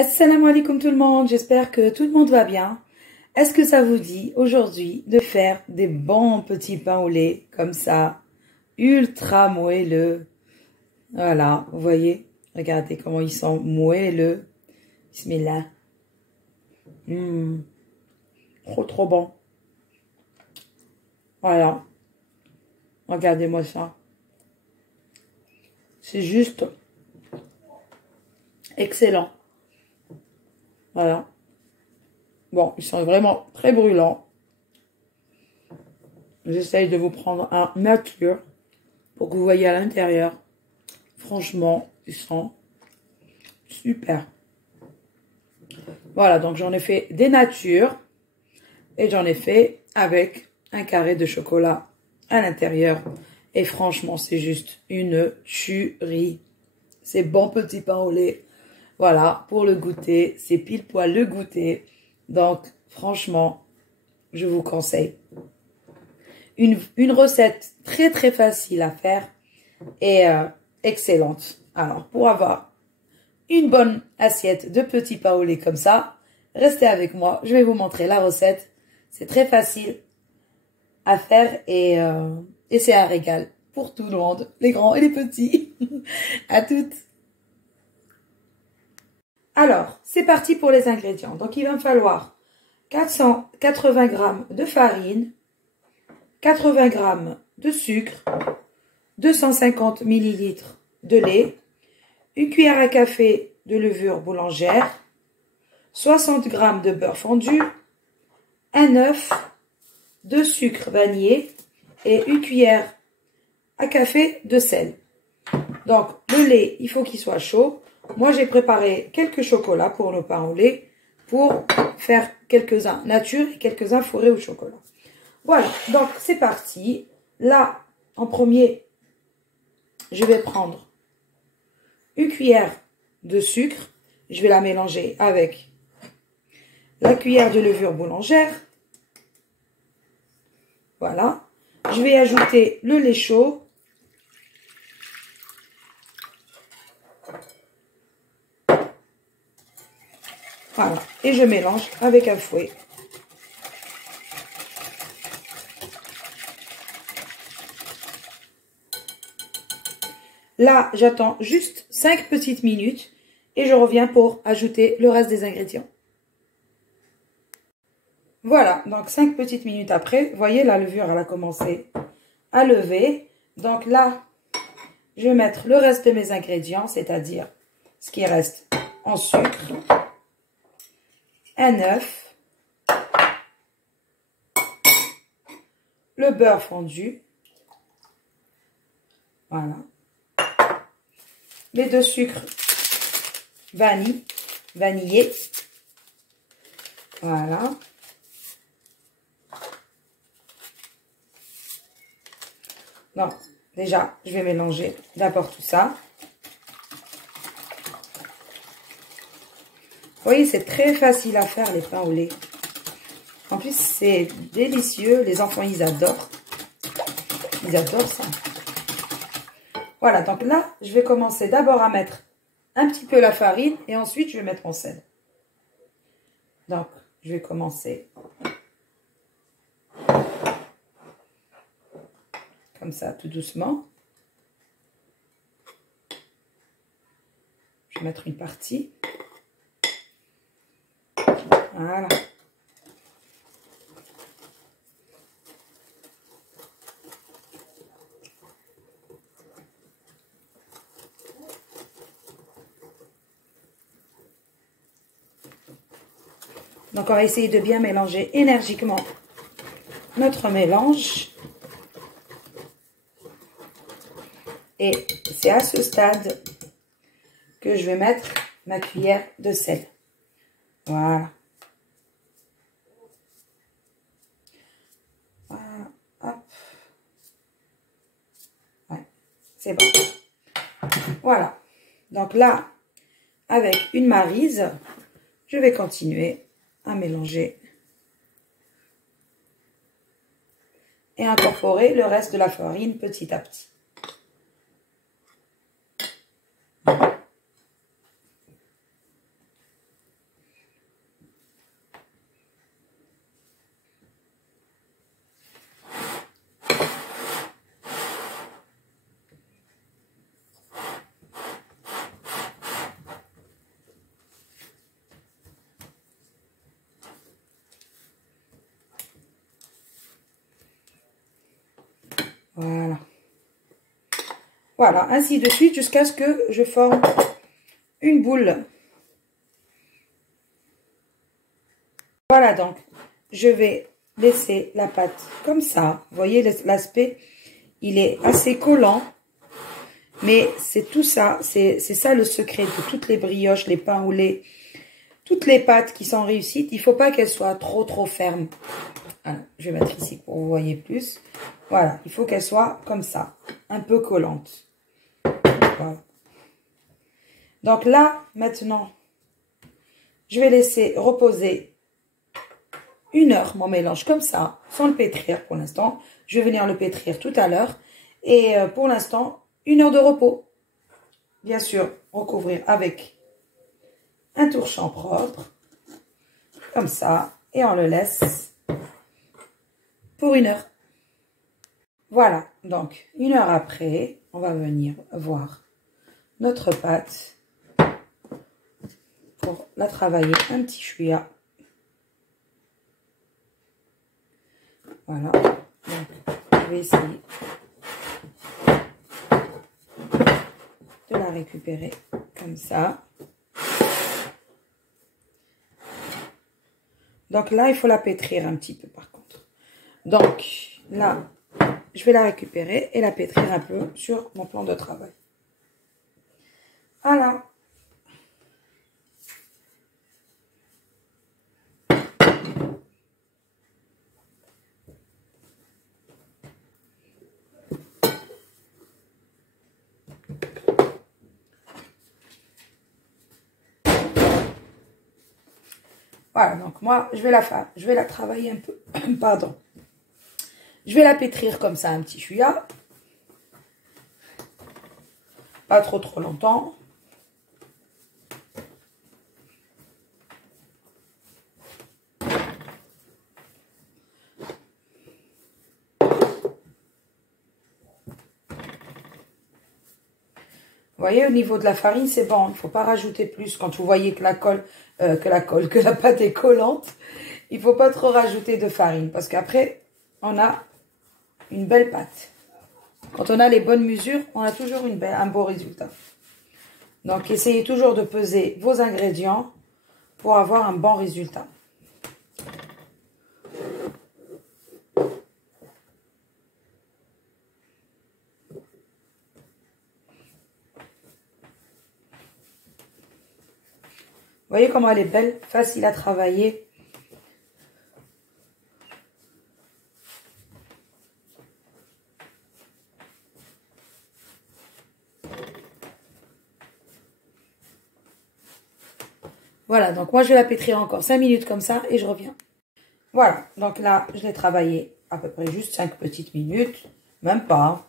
Assalamu alaikum tout le monde, j'espère que tout le monde va bien. Est-ce que ça vous dit aujourd'hui de faire des bons petits pains au lait comme ça, ultra moelleux? Voilà, vous voyez, regardez comment ils sont moelleux. Bismillah. Trop bon. Voilà, regardez-moi ça. C'est juste excellent. Voilà. Bon, ils sont vraiment très brûlants. J'essaye de vous prendre un nature pour que vous voyez à l'intérieur. Franchement, ils sont super. Voilà, donc j'en ai fait des natures et j'en ai fait avec un carré de chocolat à l'intérieur. Et franchement, c'est juste une tuerie. C'est bon petit pain au lait. Voilà, pour le goûter, c'est pile poil le goûter. Donc, franchement, je vous conseille. Une recette très très facile à faire et excellente. Alors, pour avoir une bonne assiette de petits pains au lait comme ça, restez avec moi. Je vais vous montrer la recette. C'est très facile à faire et c'est un régal pour tout le monde, les grands et les petits. À toutes. Alors, c'est parti pour les ingrédients. Donc, il va me falloir 480 g de farine, 80 g de sucre, 250 ml de lait, une cuillère à café de levure boulangère, 60 g de beurre fondu, un œuf, 2 sucres vanillés et une cuillère à café de sel. Donc, le lait, il faut qu'il soit chaud. Moi, j'ai préparé quelques chocolats pour le pain au lait pour faire quelques-uns nature et quelques-uns fourrés au chocolat. Voilà, donc c'est parti. Là, en premier, je vais prendre une cuillère de sucre. Je vais la mélanger avec la cuillère de levure boulangère. Voilà. Je vais ajouter le lait chaud. Voilà, et je mélange avec un fouet. Là, j'attends juste 5 petites minutes et je reviens pour ajouter le reste des ingrédients. Voilà, donc 5 petites minutes après, vous voyez, la levure, elle a commencé à lever. Donc là, je vais mettre le reste de mes ingrédients, c'est-à-dire ce qui reste en sucre. Un œuf, le beurre fondu, voilà, les 2 sucres vanillés, voilà, donc déjà je vais mélanger d'abord tout ça. Vous voyez, c'est très facile à faire les pains au lait. En plus, c'est délicieux. Les enfants, ils adorent. Ils adorent ça. Voilà, donc là, je vais commencer d'abord à mettre un petit peu la farine et ensuite, je vais mettre mon sel. Donc, je vais commencer comme ça, tout doucement. Je vais mettre une partie. Voilà. Donc, on va essayer de bien mélanger énergiquement notre mélange. Et c'est à ce stade que je vais mettre ma cuillère de sel. Voilà. Voilà. Hop. Ouais, c'est bon. Voilà. Donc là, avec une maryse, je vais continuer à mélanger et incorporer le reste de la farine petit à petit. Voilà. Voilà, ainsi de suite jusqu'à ce que je forme une boule. Voilà donc, je vais laisser la pâte comme ça. Vous voyez l'aspect, il est assez collant. Mais c'est tout ça, c'est ça le secret de toutes les brioches, les pains au lait, toutes les pâtes qui sont réussites. Il ne faut pas qu'elles soient trop fermes. Alors, je vais mettre ici pour que vous voyez plus. Voilà, il faut qu'elles soient comme ça, un peu collantes. Voilà. Donc là, maintenant, je vais laisser reposer 1 heure mon mélange comme ça, sans le pétrir pour l'instant. Je vais venir le pétrir tout à l'heure. Et pour l'instant, 1 heure de repos. Bien sûr, recouvrir avec un torchon propre, comme ça, et on le laisse pour 1 heure. Voilà, donc 1 heure après, on va venir voir notre pâte pour la travailler un petit chouïa. Voilà, donc je vais essayer de la récupérer comme ça. Donc là, il faut la pétrir un petit peu par contre. Donc là, je vais la récupérer et la pétrir un peu sur mon plan de travail. Voilà. Voilà, donc moi, je vais la travailler un peu. Pardon. Je vais la pétrir comme ça, un petit chouïa. Pas trop longtemps. Vous voyez, au niveau de la farine, c'est bon. Il ne faut pas rajouter plus. Quand vous voyez que la pâte est collante, il ne faut pas trop rajouter de farine. Parce qu'après, on a une belle pâte. Quand on a les bonnes mesures, on a toujours un beau résultat. Donc, essayez toujours de peser vos ingrédients pour avoir un bon résultat. Vous voyez comment elle est belle, facile à travailler. Voilà, donc moi je vais la pétrir encore 5 minutes comme ça et je reviens. Voilà, donc là je l'ai travaillé à peu près juste 5 petites minutes, même pas.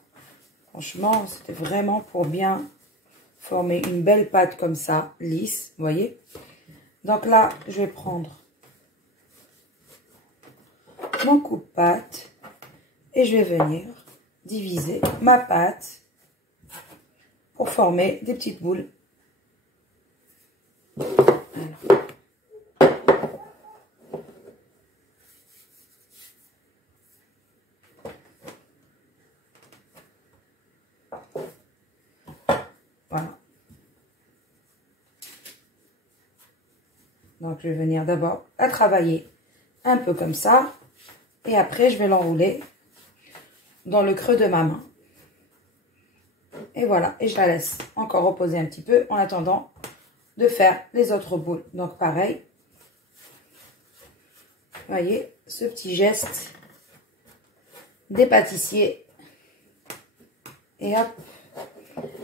Franchement, c'était vraiment pour bien former une belle pâte comme ça, lisse, vous voyez. Donc là, je vais prendre mon coupe-pâte et je vais venir diviser ma pâte pour former des petites boules. Voilà. Donc, je vais venir d'abord à travailler un peu comme ça. Et après, je vais l'enrouler dans le creux de ma main. Et voilà. Et je la laisse encore reposer un petit peu en attendant de faire les autres boules. Donc, pareil. Vous voyez, ce petit geste des pâtissiers. Et hop.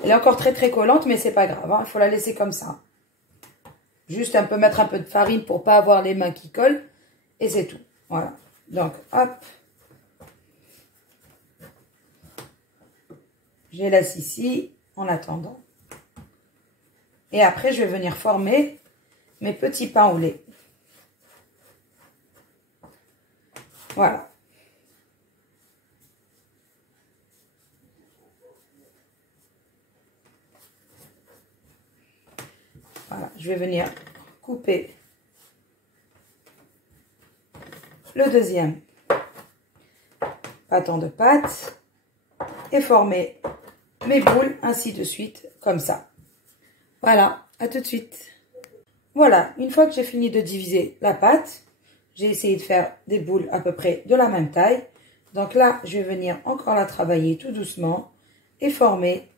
Elle est encore très collante, mais c'est pas grave. Hein, il faut la laisser comme ça. Juste mettre un peu de farine pour pas avoir les mains qui collent. Et c'est tout. Voilà. Donc, hop. Je les laisse ici en attendant. Et après, je vais venir former mes petits pains au lait. Voilà. Voilà, je vais venir couper le deuxième bâton de pâte. et former mes boules, ainsi de suite, comme ça. Voilà, à tout de suite. Voilà, une fois que j'ai fini de diviser la pâte, j'ai essayé de faire des boules à peu près de la même taille. Donc là, je vais venir encore la travailler tout doucement et former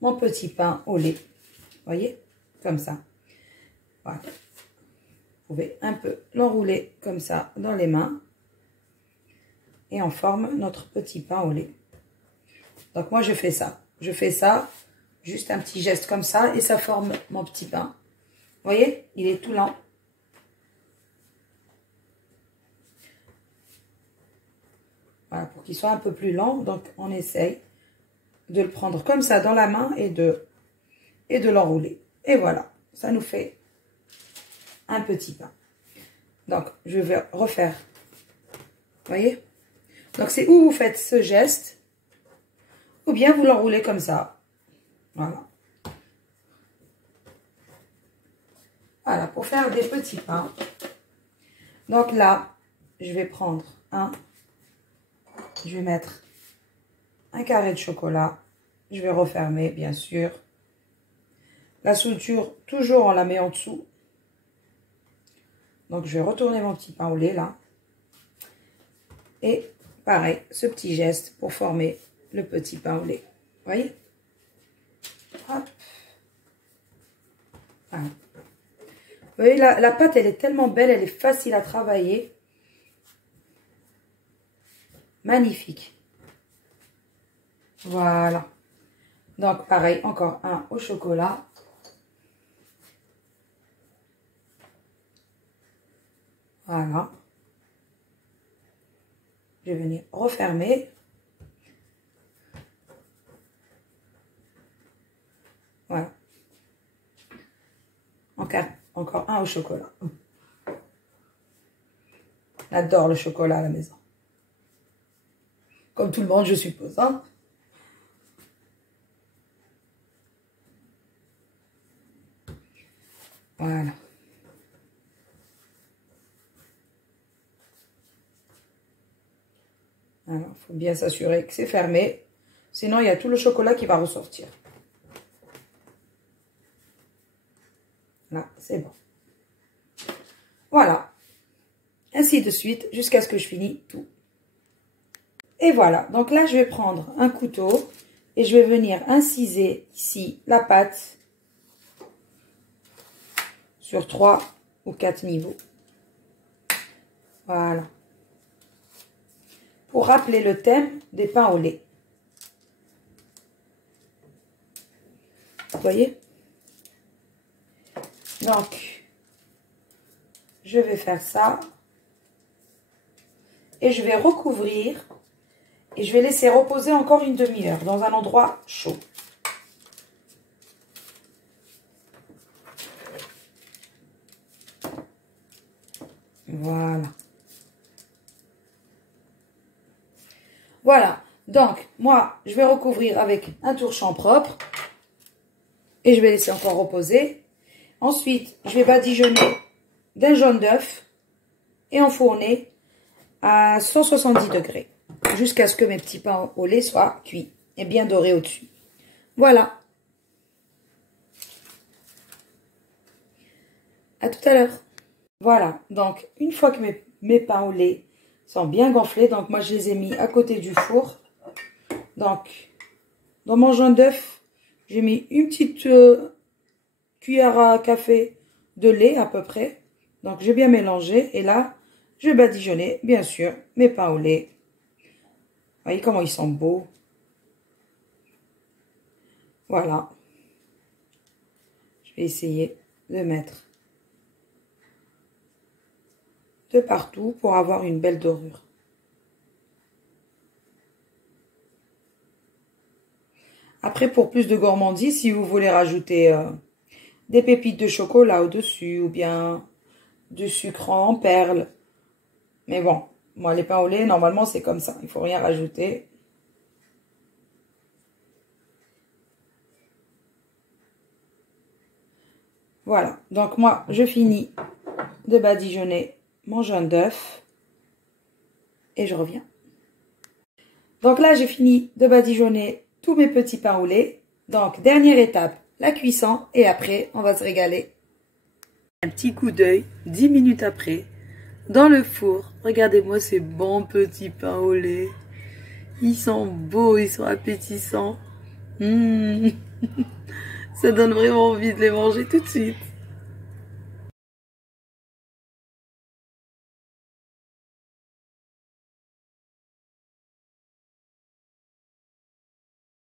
mon petit pain au lait. Vous voyez, comme ça. Voilà. Vous pouvez un peu l'enrouler comme ça dans les mains. Et on forme notre petit pain au lait. Donc moi, je fais ça. Je fais ça, juste un petit geste comme ça, et ça forme mon petit pain. Vous voyez, il est tout lent. Voilà, pour qu'il soit un peu plus lent, donc on essaye de le prendre comme ça dans la main et de l'enrouler. Et voilà, ça nous fait un petit pain. Donc, je vais refaire. Vous voyez? Donc, c'est où vous faites ce geste, ou bien vous l'enroulez comme ça. Voilà. Voilà, pour faire des petits pains. Donc là, je vais prendre je vais mettre un carré de chocolat. Je vais refermer, bien sûr. La suture, toujours, on la met en dessous. Donc, je vais retourner mon petit pain au lait, là. Et pareil, ce petit geste pour former le petit pain au lait. Vous voyez? Hop. Voilà. Vous voyez, la pâte, elle est tellement belle, elle est facile à travailler. Magnifique. Voilà. Donc, pareil, encore un au chocolat. Voilà. Je vais venir refermer. Voilà. Encore un au chocolat. J'adore le chocolat à la maison. Comme tout le monde, je suppose. Hein? Voilà. Alors, il faut bien s'assurer que c'est fermé. Sinon, il y a tout le chocolat qui va ressortir. Là, c'est bon. Voilà. Ainsi de suite, jusqu'à ce que je finis tout. Et voilà. Donc là, je vais prendre un couteau et je vais venir inciser ici la pâte sur 3 ou 4 niveaux. Voilà. Pour rappeler le thème des pains au lait. Vous voyez? Donc, je vais faire ça. Et je vais recouvrir. Et je vais laisser reposer encore une demi-heure dans un endroit chaud. Voilà. Voilà. Donc, moi, je vais recouvrir avec un torchon propre. Et je vais laisser encore reposer. Ensuite, je vais badigeonner d'un jaune d'œuf et enfourner à 170 degrés. Jusqu'à ce que mes petits pains au lait soient cuits et bien dorés au-dessus. Voilà. À tout à l'heure. Voilà. Donc, une fois que mes pains au lait sont bien gonflés, donc moi je les ai mis à côté du four. Donc, dans mon jaune d'œuf, j'ai mis une petite cuillère à café de lait à peu près. Donc, j'ai bien mélangé. Et là, je vais badigeonner, bien sûr, mes pains au lait. Vous voyez comment ils sont beaux. Voilà. Je vais essayer de mettre de partout pour avoir une belle dorure. Après, pour plus de gourmandise, si vous voulez rajouter des pépites de chocolat au-dessus ou bien du sucre en perles. Mais bon, moi, les pains au lait, normalement, c'est comme ça. Il ne faut rien rajouter. Voilà. Donc, moi, je finis de badigeonner mon jaune d'œuf. Et je reviens. Donc là, j'ai fini de badigeonner tous mes petits pains au lait. Donc, dernière étape, la cuisson. Et après, on va se régaler. Un petit coup d'œil, 10 minutes après, dans le four. Regardez-moi ces bons petits pains au lait. Ils sont beaux, ils sont appétissants. Ça donne vraiment envie de les manger tout de suite.